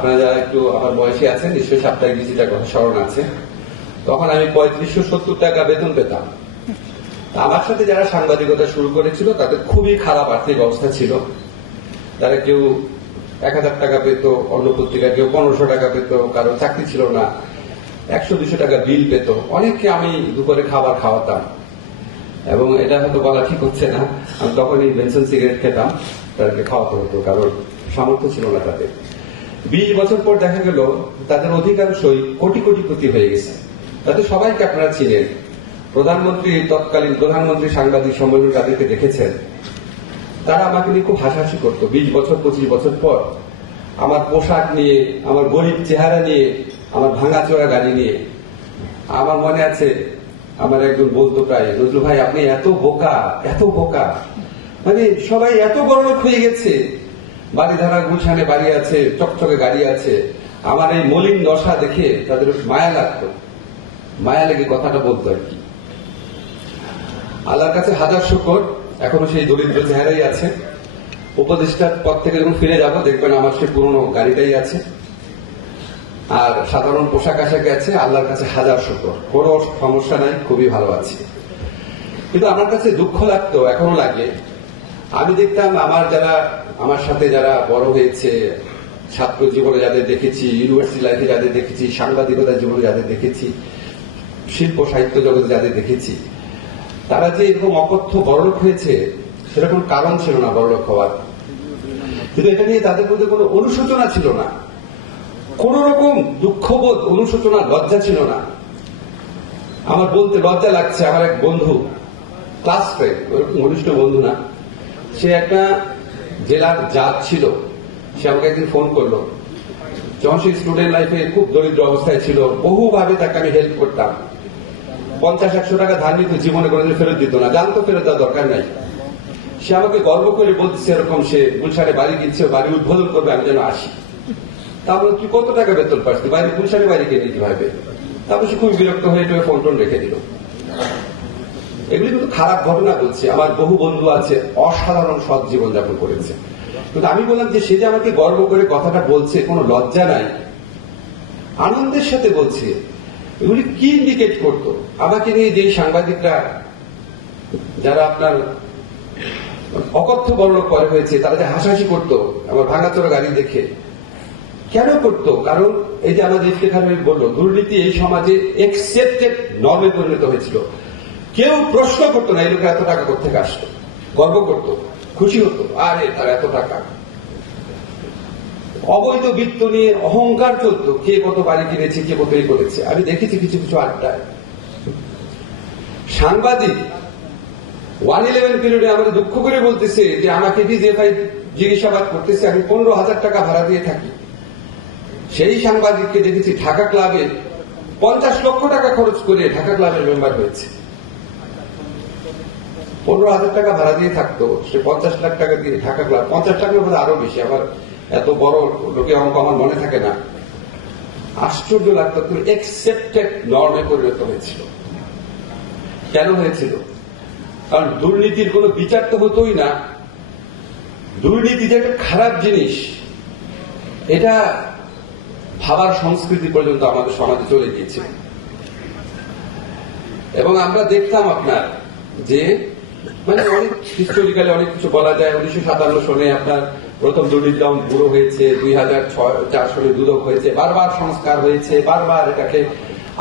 আপনারা যারা একটু আমার বয়সী আছেন, নিশ্চয়ই সাপ্তাহিক ডিজিটাল কথা স্মরণ আছে। তখন আমি পঁয়ত্রিশশো সত্তর টাকা বেতন পেতাম। আমার সাথে যারা সাংবাদিকতা শুরু করেছিল, তাদের খুবই খারাপ আর্থিক অবস্থা ছিল। তারা কেউ এক হাজার টাকা পেত, অন্য পত্রিকা কেউ পনেরোশো টাকা পেত, কারও চাকরি ছিল না, একশো, দুশো টাকা বিল পেত। অনেককে আমি দুপুরে খাবার খাওয়াতাম। এবং এটা হয়তো বলা ঠিক হচ্ছে না। আমি তখনই বেনসন সিগারেট খেতাম, তাদেরকে খাওয়াতে হতো, কারণ সামর্থ্য ছিল না তাদের। বিশ বছর পর দেখা গেল, তাদের অধিকাংশই কোটি কোটি প্রতি হয়ে গেছে। তাদের সবাইকে আপনারা চিনেন। প্রধানমন্ত্রী, তৎকালীন প্রধানমন্ত্রী সাংবাদিক সম্মেলন তাদেরকে দেখেছেন। তারা আমাকে নিয়ে খুব হাসাহাসি করতো। বিশ বছর, পঁচিশ বছর পর আমার পোশাক নিয়ে, আমার গরিব চেহারা নিয়ে, আমার ভাঙাচোরা গাড়ি নিয়ে। আমার মনে আছে, আমার একজন বলতো প্রায়, নজরুল ভাই, আপনি এত বোকা এত বোকা। মানে সবাই এত বড় হয়ে গেছে। বাড়ি ধারা গুলশানে বাড়ি আছে, চকচকে গাড়ি আছে। আমার এই মলিন দশা দেখে তাদের মায়া লাগতো। মায়া লেগে কথাটা বলতো আর কি। আল্লাহর কাছে হাজার শুকর, এখনও সেই দরিদ্র চেহারাই আছে। উপদেষ্টার পর থেকে যখন ফিরে যাব, দেখবেন আমার সেই পুরনো গাড়িটাই আছে। আর সাধারণ পোশাক আশাক আছে, আল্লাহর কাছে হাজার শুকর। কোনো সমস্যা নাই, খুবই ভালো আছে। কিন্তু আমার কাছে দুঃখ লাগতো, এখনও লাগে। আমি দেখতাম আমার যারা, আমার সাথে যারা বড় হয়েছে, ছাত্র জীবনে যাদের দেখেছি ইউনিভার্সিটি লাইফে যাদের দেখেছি সাংবাদিকতা জীবনে যাদের দেখেছি, শিল্প সাহিত্য জগতে যাদের দেখেছি, তারা যে এরকম অকথ্য বড়লোক হয়েছে, সেরকম কারণ ছিল না বড়লোক হওয়ার। কিন্তু এটা নিয়ে তাদের মধ্যে কোনো অনুশোচনা ছিল না। কোন রকম দুঃখবোধ, অনুশোচনা, লজ্জা ছিল না। আমার বলতে লজ্জা লাগছে, আমার এক বন্ধু ক্লাস ফ্রেন্ড ওরকম ঘনিষ্ঠ বন্ধু না। সে একটা জেলার জাত ছিল, সে আমাকে একদিন ফোন করল। যখন সে স্টুডেন্ট লাইফে খুব দরিদ্র অবস্থায় ছিল, বহুভাবে তাকে আমি হেল্প করতাম। পঞ্চাশ, একশো টাকা ধার নিত জীবনে কোনোদিন ফেরত দিত না, জানতো ফেরত দেওয়ার দরকার নাই। সে আমাকে গর্ব করে বলতেছে এরকম সে গুলশানে বাড়ি কিনছে বাড়ি উদ্বোধন করবে, আমি যেন আসি। তারপর তুই কত টাকা বেতন পাস? তুই বাইরে, গুলশানে বাড়ি কিনে দিতে হবে তারপর সে খুব বিরক্ত হয়ে ফোন টোন রেখে দিল। এগুলি কিন্তু খারাপ ঘটনা বলছি। আমার বহু বন্ধু আছে, অসাধারণ সৎ জীবনযাপন করেছে। কিন্তু আমি বললাম যে সে যে আমাকে গর্ব করে কথাটা বলছে, কোনো লজ্জা নাই। আনন্দের সাথে বলছে, এগুলি কি ইন্ডিকেট করতো? আমাকে নিয়ে যে সাংবাদিকরা, যারা আপনার অকথ্য বড়লোক পরে হয়েছে, তারা যে হাসাহাসি করতো, আমার ভাঙাচোরা গাড়ি দেখে। কেন করতো? কারণ এই যে আমাদের ইফতেখার বলল, দুর্নীতি এই সমাজে একসেপ্টেড নর্মে পরিণত হয়েছিল। কেউ প্রশ্ন করতো না, এই লোকের এত টাকা কোথেকে আসতো? গর্ব করতো, খুশি হতো, আরে, তার এত টাকা। অবৈধ বৃত্ত নিয়ে অহংকার চলতো, কে কত বাড়ি কিনেছে, কে কত করেছে। আমি দেখেছি কিছু কিছু আড্ডায়। সাংবাদিক ওয়ান ইলেভেন পিরিয়ডে আমাকে দুঃখ করে বলতেছে যে, আমাকে ডিজিএফআই জিজ্ঞাসাবাদ করতেছে, আমি পনেরো হাজার টাকা ভাড়া দিয়ে থাকি। সেই সাংবাদিককে দেখেছি ঢাকা ক্লাবে পঞ্চাশ লক্ষ টাকা খরচ করে ঢাকা ক্লাবের মেম্বার হয়েছে। পনেরো হাজার টাকা ভাড়া দিয়ে থাকতো। সে পঞ্চাশ লাখ টাকা দিয়ে ঢাকা ক্লাব পঞ্চাশ টাকার মধ্যে আরও বেশি, আবার এত বড় লোকে অঙ্ক আমার মনে থাকে না। আশ্চর্য লাগতো কিন্তু একসেপ্টেড নর্মে পরিণত হয়েছিল। কেন হয়েছিল? কারণ দুর্নীতির কোনো বিচার তো হতোই না। দুর্নীতি যে একটা খারাপ জিনিস, এটা ভাবার সংস্কৃতি পর্যন্ত আমাদের সমাজে চলে গিয়েছে। এবং আমরা দেখতাম আপনার যে মানে অনেক হিস্টোরিক্যালি অনেক কিছু বলা যায়। উনিশশো সাতান্ন সনে আপনার প্রথম দুর্নীতি পুরো হয়েছে, দুই হাজার চার সনে দুদক হয়েছে, বারবার সংস্কার হয়েছে, বারবার এটাকে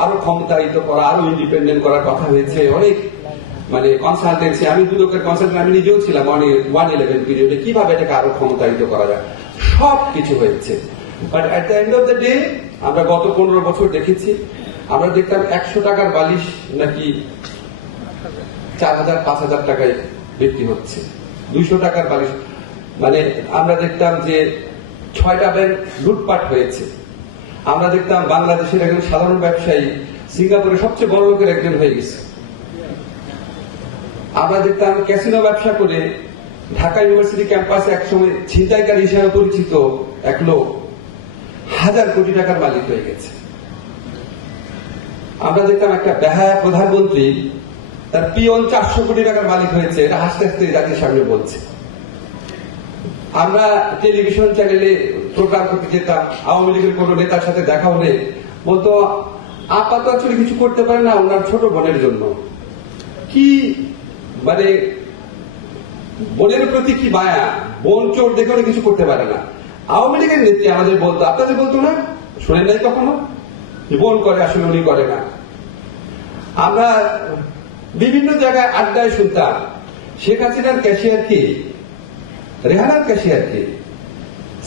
আরও ক্ষমতায়িত করা, আরও ইন্ডিপেন্ডেন্ট করার কথা হয়েছে। অনেক মানে কনসালটেন্সি আমি দুদকের কনসালটেন্ট আমি নিজেও ছিলাম ওয়ান ইলেভেন পিরিয়ডে কীভাবে এটাকে আরও ক্ষমতায়িত করা যায়? সব কিছু হয়েছে। But the end of the day আমরা গত পনেরো বছর দেখেছি, আমরা দেখতাম একশো টাকার বালিশ নাকি চার হাজার পাঁচ হাজার টাকায় বিক্রি হচ্ছে। দুইশো টাকার বালিশ। মানে আমরা দেখতাম যে ছয়টা ব্যাংক লুটপাট হয়েছে। আমরা দেখতাম বাংলাদেশের একজন সাধারণ ব্যবসায়ী সিঙ্গাপুরে সবচেয়ে বড় লোকের একজন হয়ে গেছে। আমরা দেখতাম ক্যাসিনো ব্যবসা করে ঢাকা ইউনিভার্সিটি ক্যাম্পাসে একসময় ছিনতাইকারী হিসাবে পরিচিত এক লোক হাজার কোটি টাকার মালিক হয়ে গেছে। আমরা দেখতাম একটা বেহায়া প্রধানমন্ত্রী তার পিয়ন চারশো কোটি টাকার মালিক হয়েছে, এটা হাসতে হাসতে জাতির সামনে বলছে। আমরা টেলিভিশন চ্যানেলে প্রোগ্রাম করতে যেতাম, আওয়ামী লীগের কোনো নেতার সাথে দেখা হলে বলতো আপা তো আসলে কিছু করতে পারে না ওনার ছোট বোনের জন্য। কি মানে বোনের প্রতি কি মায়া? বোন চোর দেখে কিছু করতে পারে না। আওয়ামী লীগের নেত্রী আমাদের বলতো আপনাদের বলতো না? শোনেন নাই কখনো? বোন করে, আসলে উনি করে না। আমরা বিভিন্ন জায়গায় আড্ডায় শুনতাম শেখ হাসিনার ক্যাশিয়ার কে? রেহানার ক্যাশিয়ার কে?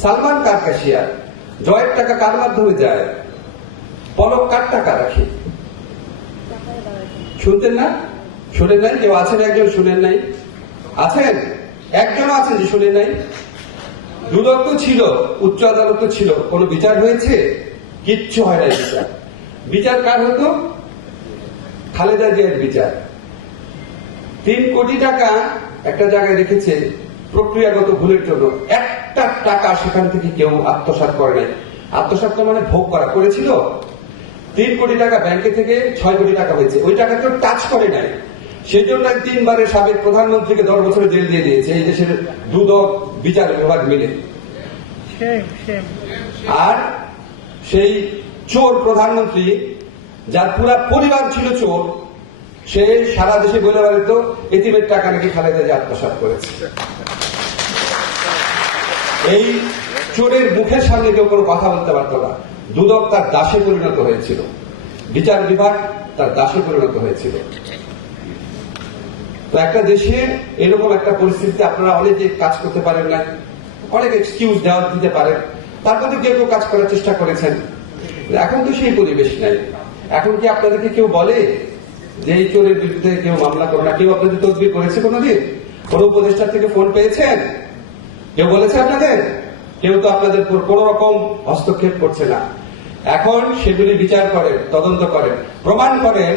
সালমান কার ক্যাশিয়ার জয়ের টাকা কার মাধ্যমে যায়? পলক কার টাকা রাখে? শুনতেন না? শুনেন নাই? কেউ আছেন একজন? শুনেন নাই? আছেন? একজন আছেন যে শুনেন নাই? দুদক ছিল, উচ্চ আদালত ছিল। কোনো বিচার হয়েছে? কিচ্ছু হয় না বিচার। বিচার কার হতো? খালেদা জিয়ার বিচার। তিন কোটি টাকা একটা জায়গায় রেখেছে প্রক্রিয়াগত ভুলের জন্য। একটা টাকা সেখান থেকে কেউ আত্মসাৎ করে নাই। আত্মসাৎ তো মানে ভোগ করা। করেছিল? তিন কোটি টাকা ব্যাংকে থেকে ছয় কোটি টাকা হয়েছে। ওই টাকা কেউ টাচ করে নাই। সেই জন্য তিনবারের সাবেক প্রধানমন্ত্রীকে দশ বছরে জেল দিয়ে দিয়েছে। এই দেশের দুদক বিচার বিভাগ মিলে. আর সেই চোর প্রধানমন্ত্রী যার পুরা পরিবার ছিল চোর সে সারা দেশে বলে বেড়াত, এতিমের টাকা নাকি খালেদা যে আত্মসাৎ করেছে। এই চোরের মুখের সামনে কেউ কোনো কথা বলতে পারতো না। দুদক তার দাসে পরিণত হয়েছিল। বিচার বিভাগ তার দাসে পরিণত হয়েছিল। তো একটা দেশে এরকম একটা পরিস্থিতিতে আপনারা অনেকে কাজ করতে পারেন না, অনেক এক্সকিউজ দেওয়া দিতে পারেন। তারপরে কেউ কেউ কাজ করার চেষ্টা করেছেন। এখন তো সেই পরিবেশ নাই। এখন কি আপনাদেরকে কেউ বলে যে এই চোরের বিরুদ্ধে কেউ মামলা করো না, কেউ আপনাদের তদবির করেছে কোনোদিন? কোন উপদেষ্টার থেকে ফোন পেয়েছেন? কেউ বলেছে আপনাদের? কেউ তো আপনাদের কোন রকম হস্তক্ষেপ করছে না। এখন সেগুলি বিচার করেন, তদন্ত করেন, প্রমাণ করেন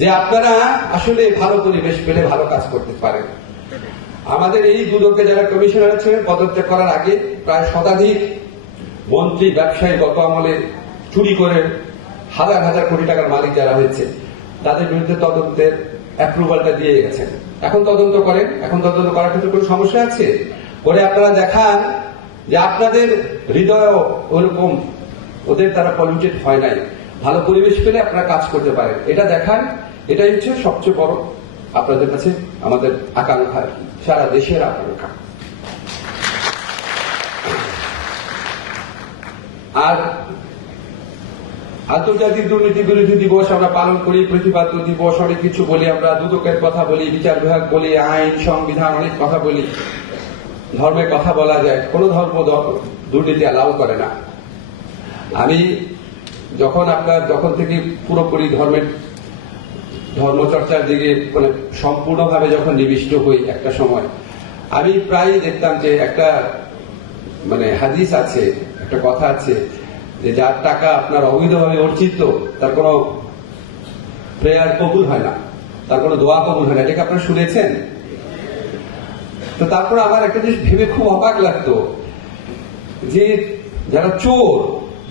যে আপনারা আসলে ভালো পরিবেশ পেলে ভালো কাজ করতে পারেন। আমাদের এই দুদকে যারা কমিশনার ছিলেন, পদত্যাগ করার আগে প্রায় শতাধিক মন্ত্রী, ব্যবসায়ী গত আমলে চুরি করে হাজার হাজার কোটি টাকার মালিক যারা হয়েছে তাদের বিরুদ্ধে তদন্তের অ্যাপ্রুভালটা দিয়ে গেছেন। এখন তদন্ত করেন। এখন তদন্ত করার ক্ষেত্রে কোনো সমস্যা আছে? করে আপনারা দেখান যে আপনাদের হৃদয় ওরকম, ওদের তারা পলিউটেড হয় নাই। ভালো পরিবেশ পেলে আপনারা কাজ করতে পারেন। এটা দেখান। এটাই হচ্ছে সবচেয়ে বড় আপনাদের কাছে আমাদের আকাঙ্ক্ষা সারা দেশের আকাঙ্ক্ষা। আর আন্তর্জাতিক দুর্নীতি বিরোধী দিবস আমরা পালন করি প্রতিবাদ দিবস, অনেক কিছু বলি, আমরা দুদকের কথা বলি, বিচার বিভাগ বলি, আইন, সংবিধান, অনেক কথা বলি। ধর্মের কথা বলা যায়, কোন ধর্ম দুর্নীতি অ্যালাউ করে না। আমি যখন আপনার যখন থেকে পুরোপুরি ধর্মের ধর্মচর্চার দিকে মানে সম্পূর্ণভাবে যখন নিবিষ্ট হই একটা সময়, আমি প্রায় দেখতাম যে একটা মানে হাদিস আছে, একটা কথা আছে যে যার টাকা আপনার অবৈধভাবে অর্জিত, তার কোনো প্রেয়ার কবুল হয় না, তার কোনো দোয়া কবুল হয় না। এটাকে আপনারা শুনেছেন? তো তারপর আমার একটা জিনিস ভেবে খুব অবাক লাগতো যে যারা চোর,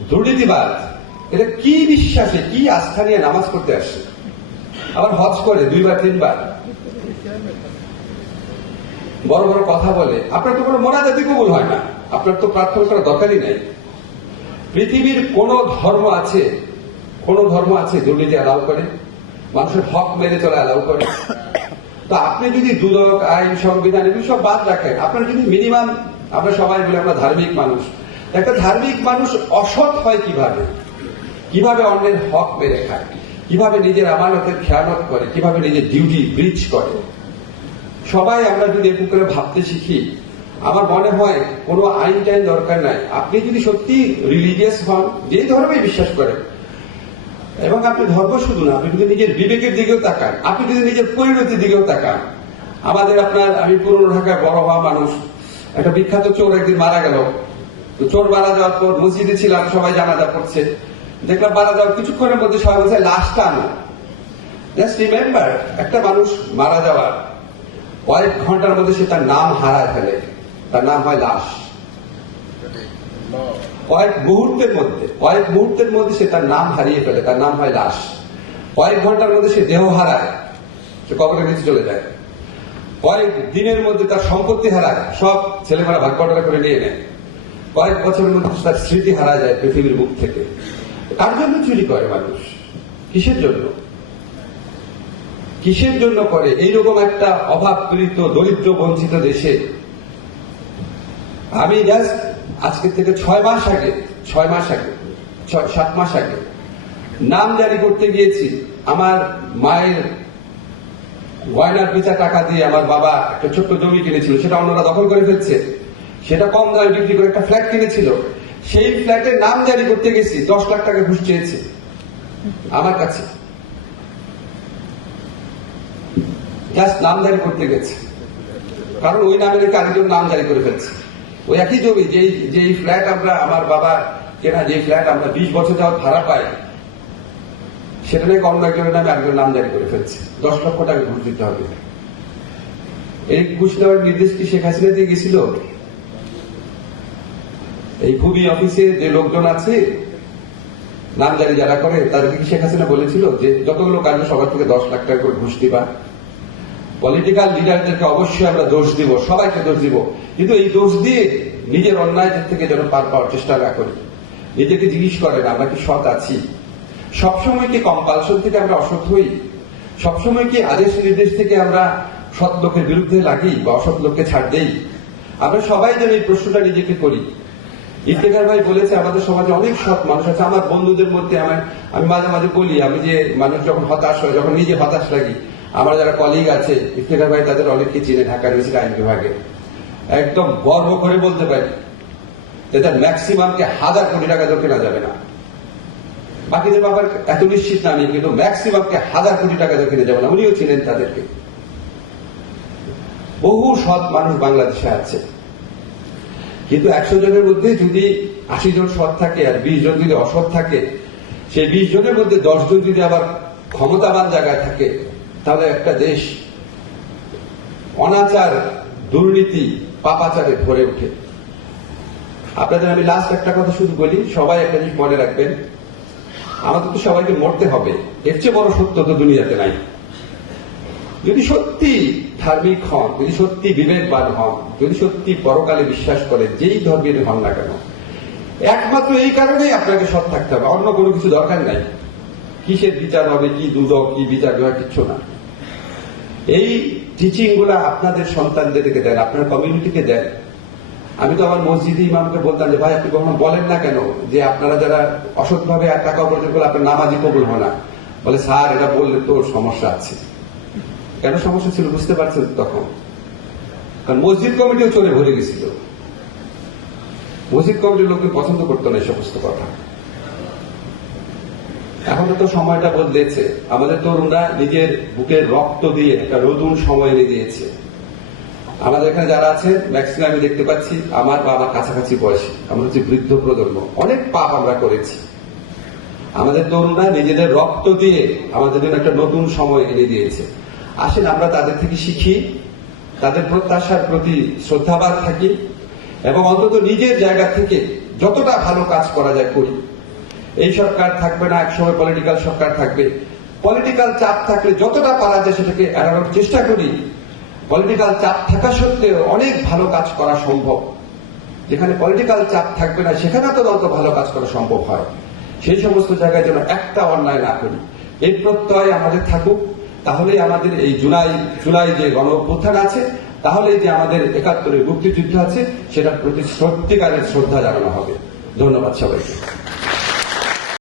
দুর্নীতিবাজ এটা কি বিশ্বাসে, কি আস্থা নিয়ে নামাজ পড়তে আসে? আবার হজ করে, দুইবার, তিনবার। বড় বড় কথা বলে। আপনার তো কোনো মোনাজাতি কবুল হয় না। আপনার তো প্রার্থনা করার দরকারই নাই। পৃথিবীর কোন ধর্ম আছে, কোন ধর্ম আছে দুর্নীতি অ্যালাউ করে, মানুষের হক মেরে চলা অ্যালাউ করে। তো আপনি যদি দুদক, আইন, সংবিধান এগুলো সব বাদ রাখেন, আপনার যদি মিনিমাম আমরা সবাই বলে আমরা ধার্মিক মানুষ, একটা ধার্মিক মানুষ অসৎ হয় কীভাবে? কীভাবে অন্যের হক মেরে খায়? কীভাবে নিজের আমানতের খেয়ালত করে? কীভাবে নিজের ডিউটি ব্রিজ করে? সবাই আমরা যদি এরকম করে ভাবতে শিখি আমার মনে হয় কোনো আইন টাইন দরকার নাই। আপনি যদি সত্যি রিলিজিয়াস হন যে ধর্মে বিশ্বাস করেন, এবং আপনি ধর্ম শুধু না, আপনি যদি নিজের বিবেকের দিকেও তাকান, আপনি যদি নিজের পরিণতির দিকেও তাকান, আমাদের আপনার, আমি পুরনো ঢাকায় বড় হওয়া মানুষ, একটা বিখ্যাত চোর একদিন মারা গেল। চোর মারা যাওয়ার পর মসজিদে ছিলাম, সবাই জানাজা করছে দেখলাম মারা যাওয়ার কিছুক্ষণের মধ্যে সবাই বলছে লাশটা আনো জাস্ট রিমেম্বার একটা মানুষ মারা যাওয়ার কয়েক ঘণ্টার মধ্যে সে তার নাম হারায় ফেলে। তার নাম হয় লাশ। কয়েক মুহূর্তের মধ্যে, কয়েক মুহূর্তের মধ্যে সে তার নাম হারিয়ে ফেলে, তার নাম হয় লাশ। কয়েক ঘণ্টার মধ্যে সে দেহ হারায়, সে কবরের নিচে চলে যায়। কয়েক দিনের মধ্যে তার সম্পত্তি হারায়, সব ছেলেমেয়েরা ভাগ বটরা করে নিয়ে নেয়। কয়েক বছরের মধ্যে তার স্মৃতি হারা যায় পৃথিবীর মুখ থেকে। কার জন্য চুরি করে মানুষ? কিসের জন্য? কিসের জন্য করে? এইরকম একটা অভাবপীড়িত দরিদ্র, বঞ্চিত দেশে আমি জাস্ট আজকে থেকে ছয় মাস আগে, ছয় মাস আগে সাত মাস আগে নাম জারি করতে গিয়েছি। আমার মায়ের গয়নার পেঁচা টাকা দিয়ে আমার বাবা একটা ছোট্ট জমি কিনেছিল, সেটা অন্যরা দখল করে ফেলছে। সেটা কম দামে বিক্রি করে একটা ফ্ল্যাট কিনেছিল। সেই ফ্ল্যাটের নাম জারি করতে গেছি, দশ লাখ টাকা ঘুষ চেয়েছে আমার কাছে। জাস্ট নাম জারি করতে গেছে। কারণ ওই নামে নাকি আরেকজন নাম জারি করে ফেলছে। ওই একই জমি, যেই যেই ফ্ল্যাট আমরা, আমার বাবা কেনা যে ফ্ল্যাট আমরা বিশ বছর যাওয়ার ভাড়া পাই, সেটা নাকি অন্য একজনের নামে আরেকজন নাম জারি করে ফেলছে। দশ লক্ষ টাকা ঘুষ দিতে হবে। এই ঘুষ দেওয়ার নির্দেশ কি শেখ হাসিনা দিয়ে গেছিল? এই ভূমি অফিসে যে লোকজন আছে, নাম জারি যারা করে, তাদেরকে কি শেখ হাসিনা বলেছিল যে যতগুলো কাজে সবার থেকে দশ লাখ টাকা করে ঘুষ দিবা? পলিটিক্যাল লিডারদেরকে অবশ্যই আমরা দোষ দিব, সবাইকে দোষ দিব। কিন্তু এই দোষ দিয়ে নিজের অন্যায় থেকে যেন পার পাওয়ার চেষ্টা না করি। নিজেকে জিজ্ঞেস করেন, আমরা কি সৎ আছি? সবসময় কি কম্পালশন থেকে আমরা অসৎ হই? সবসময় কি আদেশ নির্দেশ থেকে আমরা সৎ লোকের বিরুদ্ধে লাগি বা অসৎ লোককে ছাড় দেই? আমরা সবাই যেন এই প্রশ্নটা নিজেকে করি। ইফতেখার ভাই বলেছে, আমাদের সমাজে অনেক সৎ মানুষ আছে। আমার বন্ধুদের মধ্যে আমার আমি মাঝে মাঝে বলি, আমি যে মানুষ যখন হতাশ হয়, যখন নিজে হতাশ লাগি আমার যারা কলিগ আছে, ইফতেখার ভাই তাদের অনেককে চিনে ঢাকা ইউনিভার্সিটি আইন বিভাগে একদম গর্ব করে বলতে পারি যে তার ম্যাক্সিমামকে হাজার কোটি টাকা দিয়ে কেনা যাবে না। বাকিদের ব্যাপার এত নিশ্চিত না আমি, কিন্তু ম্যাক্সিমামকে হাজার কোটি টাকা দিয়ে কিনে যাবে না। উনিও চিনেন তাদেরকে। বহু সৎ মানুষ বাংলাদেশে আছে। কিন্তু একশো জনের মধ্যে যদি আশি জন সৎ থাকে আর বিশ জন যদি অসৎ থাকে, সেই বিশ জনের মধ্যে দশ জন যদি আবার ক্ষমতাবান জায়গায় থাকে তাহলে একটা দেশ অনাচার, দুর্নীতি, পাপাচারে ভরে ওঠে। আপনাদের আমি লাস্ট একটা কথা শুধু বলি, সবাই একটা জিনিস মনে রাখবেন, আমাদের তো সবাইকে মরতে হবে। এর চেয়ে বড় সত্য তো দুনিয়াতে নাই। যদি সত্যি ধার্মিক হন, যদি সত্যি বিবেকবান হন, যদি সত্যি পরকালে বিশ্বাস করে যেই ধর্মের হন না কেন, একমাত্র এই কারণেই আপনাকে সৎ থাকতে হবে। অন্য কোনো কিছু দরকার নাই। কিসের বিচার হবে, কি দুদক, কি বিচার বিভাগ, কিচ্ছু না। এই টিচিংগুলা আপনাদের সন্তানদেরকে দেন, আপনার কমিউনিটিকে দেন। আমি তো আমার মসজিদে ইমামকে বলতাম যে, ভাই, আপনি কখনো বলেন না কেন যে আপনারা যারা অসৎভাবে আর টাকা উপার্জন করলে আপনার নামাজি কবুল হয় না? বলে, স্যার, এটা বললে তো সমস্যা আছে। কেন সমস্যা ছিল বুঝতে পারছেন তখন? কারণ মসজিদ কমিটিও চলে ভরে গেছিল। মসজিদ কমিটির লোককে পছন্দ করতো না এই সমস্ত কথা। এখন তো সময়টা বদলেছে। আমাদের তরুণরা নিজের বুকের রক্ত দিয়ে একটা নতুন সময় এনে দিয়েছে। আমাদের এখানে যারা আছেন, ম্যাক্সিমাম আমি দেখতে পাচ্ছি, আমার বা আমার কাছাকাছি বয়সী। আমরা হচ্ছে বৃদ্ধ প্রজন্ম। অনেক পাপ আমরা করেছি। আমাদের তরুণরা নিজেদের রক্ত দিয়ে আমাদের জন্য একটা নতুন সময় এনে দিয়েছে। আসেন, আমরা তাদের থেকে শিখি, তাদের প্রত্যাশার প্রতি শ্রদ্ধাবান থাকি এবং অন্তত নিজের জায়গা থেকে যতটা ভালো কাজ করা যায় করি। এই সরকার থাকবে না, একসময় পলিটিক্যাল সরকার থাকবে। পলিটিক্যাল চাপ থাকলে যতটা পারা যায় সেটাকে এড়ানোর চেষ্টা করি। পলিটিক্যাল চাপ থাকা সত্ত্বেও অনেক ভালো কাজ করা সম্ভব। যেখানে পলিটিক্যাল চাপ থাকবে না, সেখানে তো তত ভালো কাজ করা সম্ভব হয়। সেই সমস্ত জায়গায় যেন একটা অন্যায় না করি। এই প্রত্যয় আমাদের থাকুক। তাহলেই আমাদের এই জুলাই জুলাই যে গণ আছে তাহলে যে আমাদের একাত্তরের মুক্তিযুদ্ধ আছে, সেটার প্রতি সত্যিকারের শ্রদ্ধা জানানো হবে। ধন্যবাদ সবাইকে।